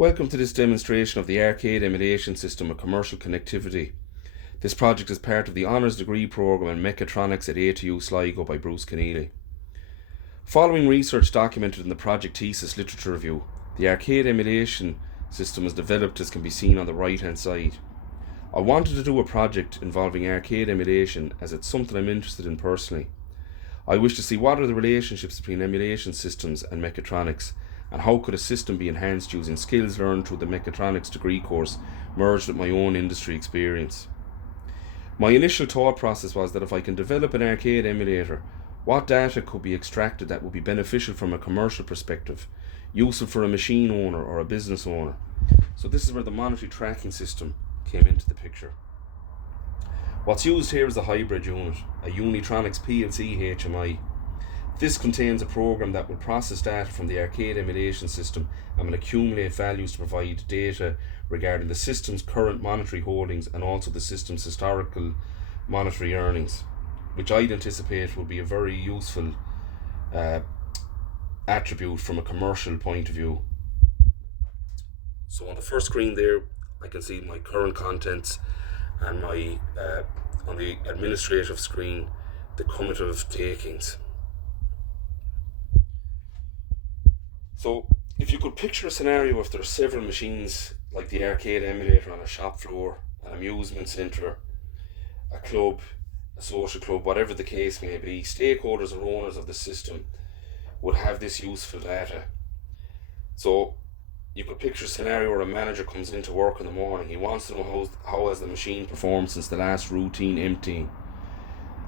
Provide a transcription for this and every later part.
Welcome to this demonstration of the arcade emulation system of commercial connectivity. This project is part of the Honours Degree Programme in Mechatronics at ATU Sligo by Bruce Keneally. Following research documented in the project thesis literature review, the arcade emulation system is developed as can be seen on the right hand side. I wanted to do a project involving arcade emulation as it's something I'm interested in personally. I wish to see what are the relationships between emulation systems and mechatronics, and how could a system be enhanced using skills learned through the mechatronics degree course merged with my own industry experience. My initial thought process was that if I can develop an arcade emulator, what data could be extracted that would be beneficial from a commercial perspective, useful for a machine owner or a business owner. So this is where the monetary tracking system came into the picture. What's used here is a hybrid unit, a Unitronics PLC HMI. This contains a program that will process data from the arcade emulation system and will accumulate values to provide data regarding the system's current monetary holdings and also the system's historical monetary earnings, which I'd anticipate will be a very useful attribute from a commercial point of view. So on the first screen there, I can see my current contents, and my on the administrative screen, the cumulative takings. So if you could picture a scenario if there are several machines like the arcade emulator on a shop floor, an amusement centre, a club, a social club, whatever the case may be, stakeholders or owners of the system would have this useful data. So you could picture a scenario where a manager comes into work in the morning. He wants to know how has the machine performed since the last routine emptying.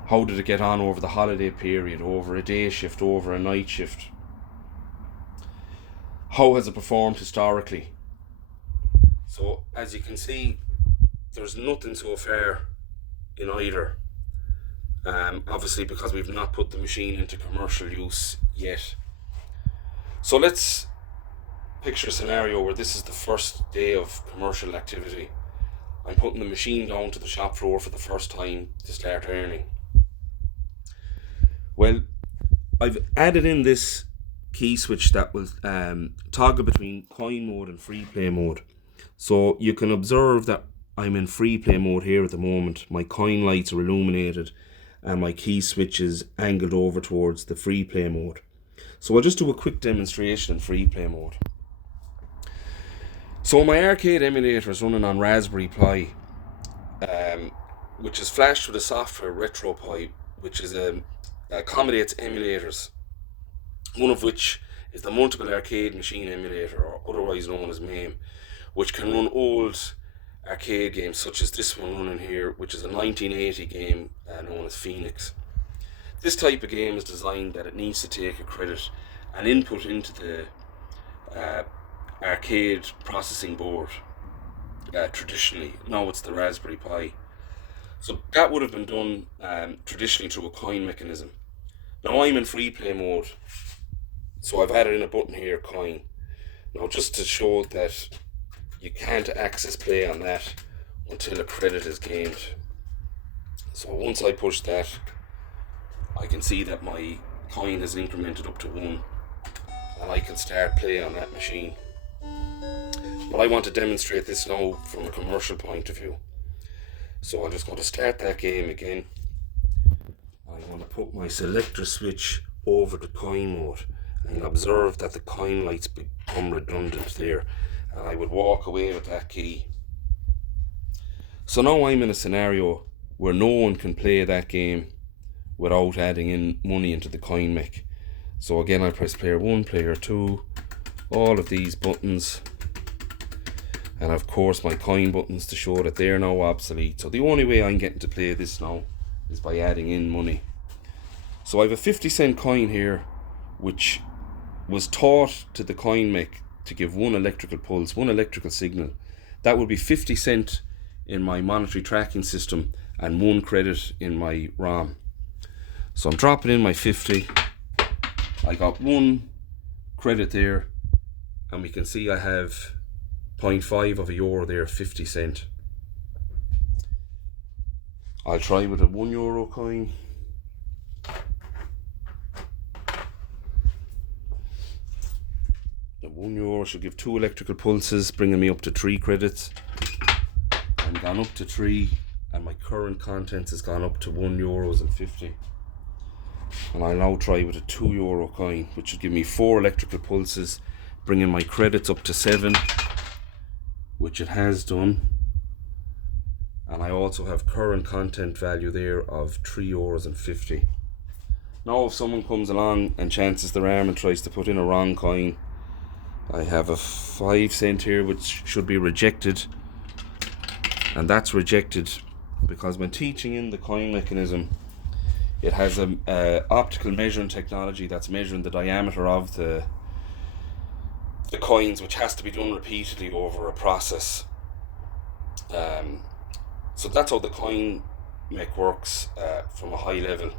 How did it get on over the holiday period, over a day shift, over a night shift? How has it performed historically? So as you can see, there's nothing so far in either. Obviously because we've not put the machine into commercial use yet. So let's picture a scenario where this is the first day of commercial activity. I'm putting the machine down to the shop floor for the first time to start earning. Well, I've added in this key switch that will toggle between coin mode and free play mode. So you can observe that I'm in free play mode here at the moment. My coin lights are illuminated and my key switch is angled over towards the free play mode. So I'll just do a quick demonstration in free play mode. So my arcade emulator is running on Raspberry Pi, which is flashed with a software RetroPie, which is accommodates emulators, one of which is the multiple arcade machine emulator, or otherwise known as MAME, which can run old arcade games such as this one running here, which is a 1980 game known as Phoenix. This type of game is designed that it needs to take a credit and input into the arcade processing board traditionally. Now it's the Raspberry Pi. So that would have been done traditionally through a coin mechanism. Now I'm in free play mode, so I've added in a button here, coin. Now just to show that you can't access play on that until a credit is gained. So once I push that, I can see that my coin has incremented up to 1 and I can start play on that machine. But I want to demonstrate this now from a commercial point of view. So I'm just going to start that game again. I'm going to put my selector switch over the coin mode and observe that the coin lights become redundant there, and I would walk away with that key. So now I'm in a scenario where no one can play that game without adding in money into the coin mech. So again, I press player 1, player 2, all of these buttons, and of course my coin buttons to show that they're now obsolete. So the only way I'm getting to play this now is by adding in money. So I have a 50-cent coin here, which was taught to the coin mech to give 1 electrical pulse, 1 electrical signal. That would be 50 cent in my monetary tracking system and 1 credit in my ROM. So I'm dropping in my 50. I got 1 credit there, and we can see I have 0.5 of a euro there, 50 cent. I'll try with a €1 coin. The €1 should give 2 electrical pulses, bringing me up to 3 credits. I'm gone up to 3, and my current contents has gone up to €1.50. And I'll now try with a €2 coin, which should give me 4 electrical pulses, bringing my credits up to 7, which it has done. And I also have current content value there of €3.50. Now if someone comes along and chances their arm and tries to put in a wrong coin, I have a 5 cent here which should be rejected, and that's rejected because when teaching in the coin mechanism, it has a optical measuring technology that's measuring the diameter of the coins, which has to be done repeatedly over a process. So that's how the coin mech works from a high level.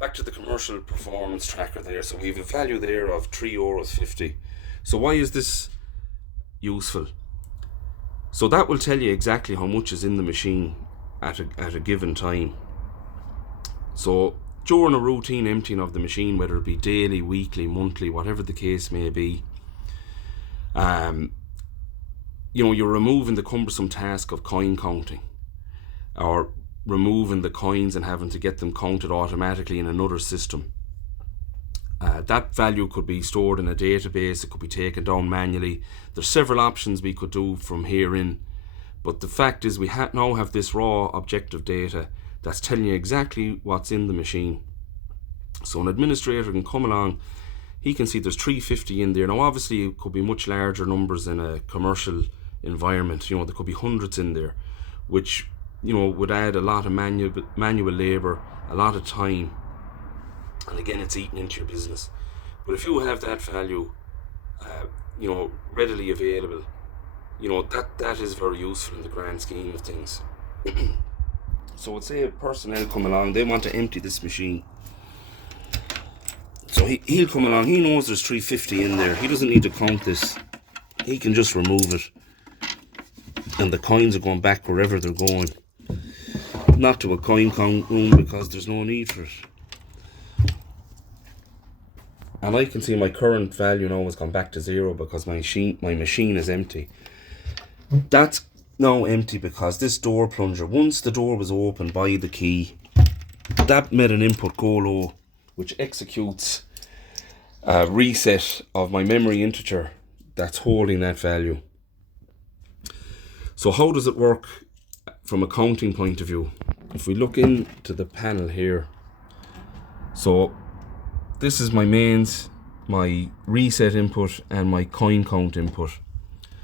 Back to the commercial performance tracker there. So we have a value there of €3.50. So why is this useful? So that will tell you exactly how much is in the machine at a given time. So during a routine emptying of the machine, whether it be daily, weekly, monthly, whatever the case may be, you're removing the cumbersome task of coin counting, or removing the coins and having to get them counted automatically in another system. That value could be stored in a database, it could be taken down manually. There's several options we could do from here in, but the fact is we now have this raw objective data that's telling you exactly what's in the machine. So an administrator can come along, he can see there's 350 in there. Now obviously it could be much larger numbers in a commercial environment, there could be hundreds in there, which would add a lot of manual labour, a lot of time, and again it's eating into your business. But if you have that value readily available, that is very useful in the grand scheme of things. So let's say a personnel come along, they want to empty this machine. So he'll come along, he knows there's 350 in there, he doesn't need to count this, he can just remove it, and the coins are going back wherever they're going, not to a coin count room, because there's no need for it. And I can see my current value now has gone back to 0 because my machine is empty. That's now empty because this door plunger, once the door was opened by the key, that made an input go low, which executes a reset of my memory integer that's holding that value. So how does it work from a counting point of view? If we look into the panel here, so this is my mains, my reset input, and my coin count input.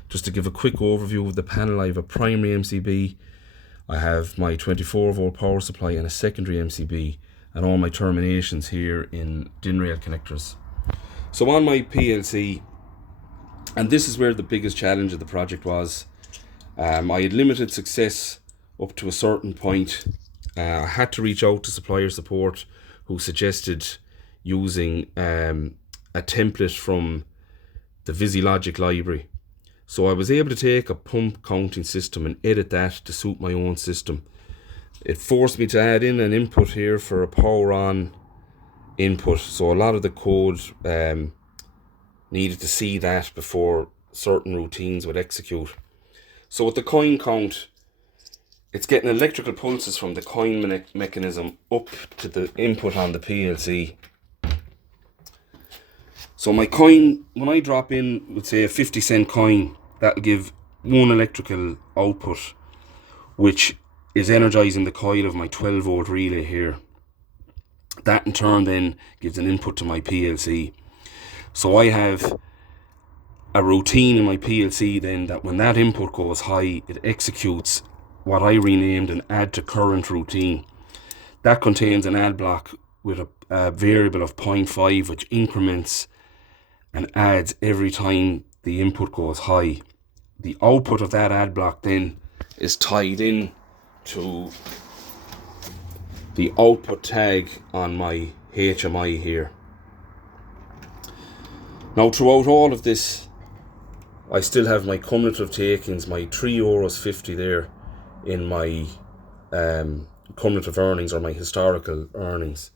Just to give a quick overview of the panel, I have a primary MCB, I have my 24-volt power supply and a secondary MCB, and all my terminations here in DIN rail connectors. So on my PLC, and this is where the biggest challenge of the project was, I had limited success up to a certain point. I had to reach out to supplier support, who suggested using a template from the VisiLogic library. So I was able to take a pump counting system and edit that to suit my own system. It forced me to add in an input here for a power on input. So a lot of the code needed to see that before certain routines would execute. So with the coin count, it's getting electrical pulses from the coin mechanism up to the input on the PLC. So my coin, when I drop in, let's say a 50-cent coin, that'll give 1 electrical output, which is energizing the coil of my 12-volt relay here. That in turn then gives an input to my PLC. So I have a routine in my PLC then that when that input goes high, it executes what I renamed an add to current routine. That contains an add block with a variable of 0.5, which increments and adds every time the input goes high. The output of that add block then is tied in to the output tag on my HMI here. Now throughout all of this, I still have my cumulative takings, my €3.50 there in my cumulative earnings, or my historical earnings.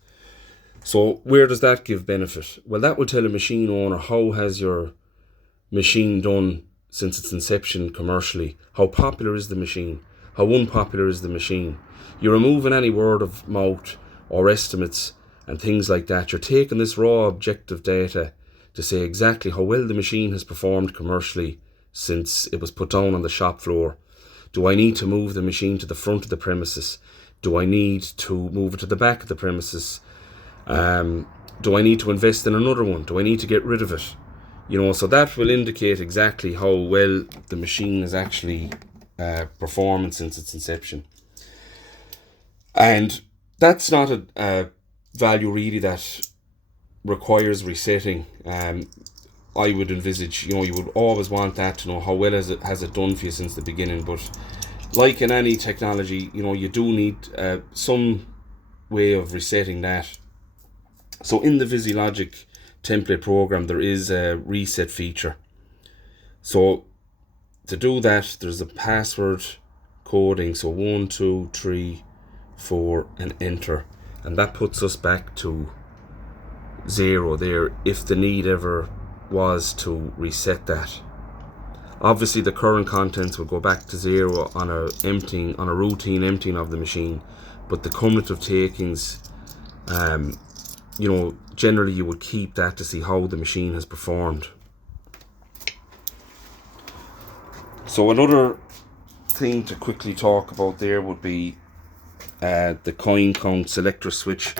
So where does that give benefit? Well, that will tell a machine owner how has your machine done since its inception commercially. How popular is the machine? How unpopular is the machine? You're removing any word of mouth or estimates and things like that. You're taking this raw objective data to say exactly how well the machine has performed commercially since it was put down on the shop floor. Do I need to move the machine to the front of the premises? Do I need to move it to the back of the premises? Do I need to invest in another one? Do I need to get rid of it? So that will indicate exactly how well the machine is actually performing since its inception. And that's not a value really that requires resetting. I would envisage, you would always want that to know how well has it done for you since the beginning. But like in any technology, you do need some way of resetting that. So in the VisiLogic template program, there is a reset feature. So to do that, there's a password coding. So 1, 2, 3, 4 and enter. And that puts us back to 0 there if the need ever was to reset that. Obviously the current contents will go back to 0 on a routine emptying of the machine, but the cumulative takings, generally you would keep that to see how the machine has performed. So another thing to quickly talk about there would be the coin count selector switch.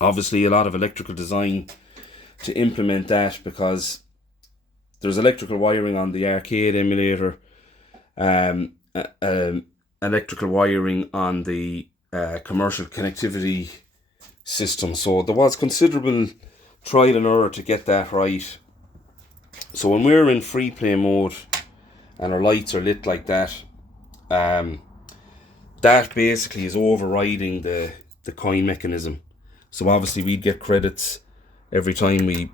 Obviously a lot of electrical design to implement that, because there's electrical wiring on the arcade emulator, electrical wiring on the commercial connectivity system. So there was considerable trial and error to get that right. So when we're in free play mode and our lights are lit like that, that basically is overriding the coin mechanism. So obviously we'd get credits every time we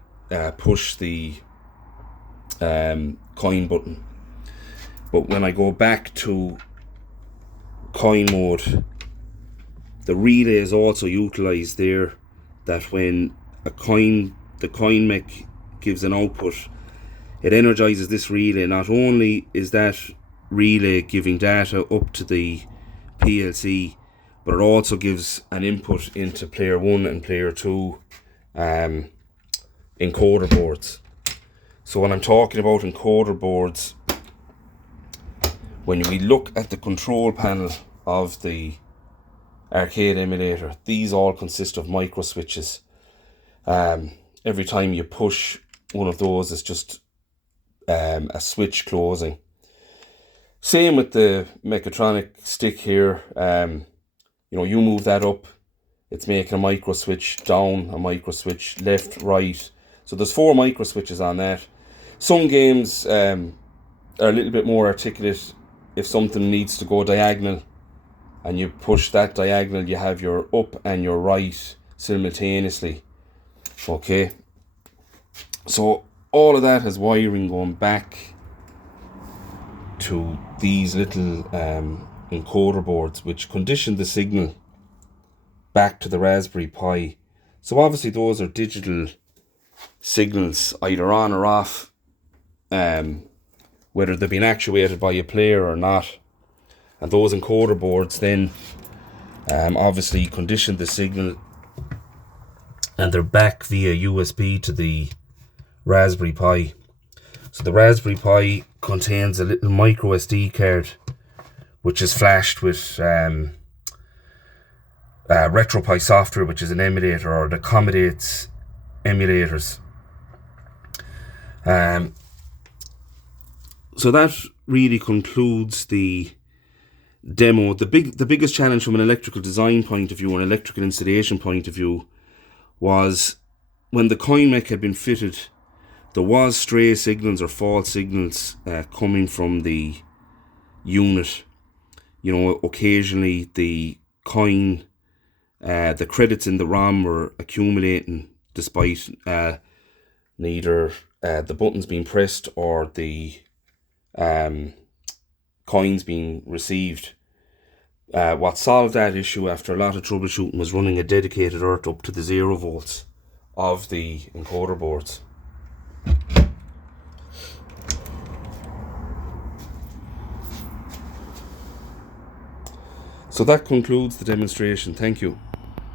push the coin button. But when I go back to coin mode, the relay is also utilized there, that when the coin mech gives an output, it energizes this relay. Not only is that relay giving data up to the PLC, but it also gives an input into player 1 and player 2 encoder boards. So when I'm talking about encoder boards, when we look at the control panel of the arcade emulator, these all consist of micro switches. Every time you push one of those, it's just a switch closing. Same with the mechatronic stick here. You move that up, it's making a micro switch, down a micro switch, left, right. So there's 4 micro switches on that. Some games are a little bit more articulate. If something needs to go diagonal and you push that diagonal, you have your up and your right simultaneously. Okay, so all of that has wiring going back to these little encoder boards, which condition the signal back to the Raspberry Pi. So obviously those are digital signals, either on or off, whether they've been actuated by a player or not. And those encoder boards then obviously condition the signal, and they're back via USB to the Raspberry Pi. So the Raspberry Pi contains a little micro SD card, which is flashed with RetroPie software, which is an emulator, or it accommodates emulators. So that really concludes the demo. The biggest challenge from an electrical design point of view, an electrical installation point of view, was when the coin mech had been fitted, there was stray signals or false signals coming from the unit. Occasionally the coin, the credits in the ROM were accumulating despite neither the buttons being pressed or the coins being received. What solved that issue after a lot of troubleshooting was running a dedicated earth up to the 0 volts of the encoder boards. So that concludes the demonstration. Thank you.